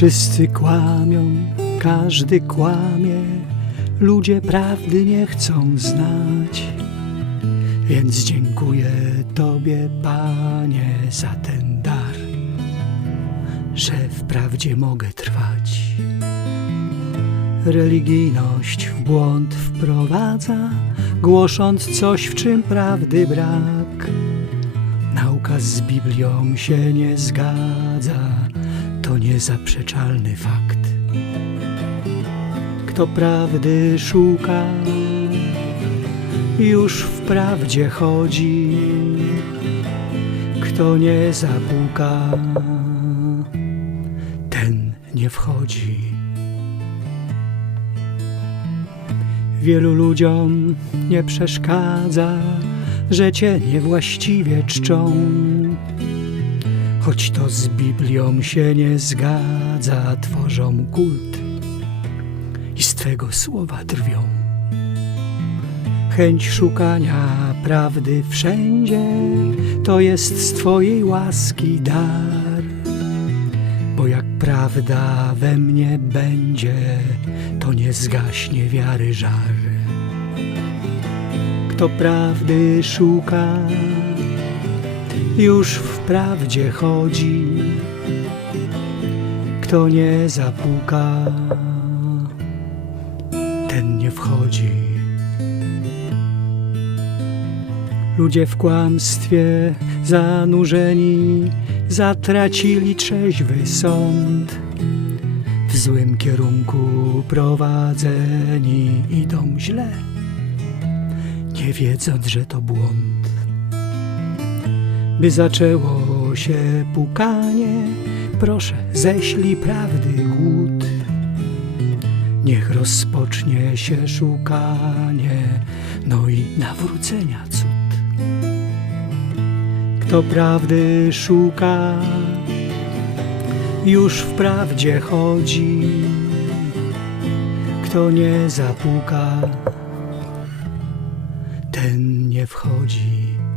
Wszyscy kłamią, każdy kłamie, ludzie prawdy nie chcą znać. Więc dziękuję Tobie, Panie, za ten dar, że wprawdzie mogę trwać. Religijność w błąd wprowadza, głosząc coś, w czym prawdy brak. Nauka z Biblią się nie zgadza, to niezaprzeczalny fakt. Kto prawdy szuka, już w prawdzie chodzi. Kto nie zapuka, ten nie wchodzi. Wielu ludziom nie przeszkadza, że cię niewłaściwie czczą. Choć to z Biblią się nie zgadza, tworzą kult i z Twego słowa drwią. Chęć szukania prawdy wszędzie to jest z Twojej łaski dar. Bo jak prawda we mnie będzie, to nie zgaśnie wiary żar. Kto prawdy szuka, już w prawdzie chodzi. Kto nie zapuka, ten nie wchodzi. Ludzie w kłamstwie zanurzeni zatracili trzeźwy sąd. W złym kierunku prowadzeni idą źle, nie wiedząc, że to błąd. By zaczęło się pukanie, proszę, ześlij prawdy głód. Niech rozpocznie się szukanie, no i nawrócenia cud. Kto prawdy szuka, już w prawdzie chodzi. Kto nie zapuka, ten nie wchodzi.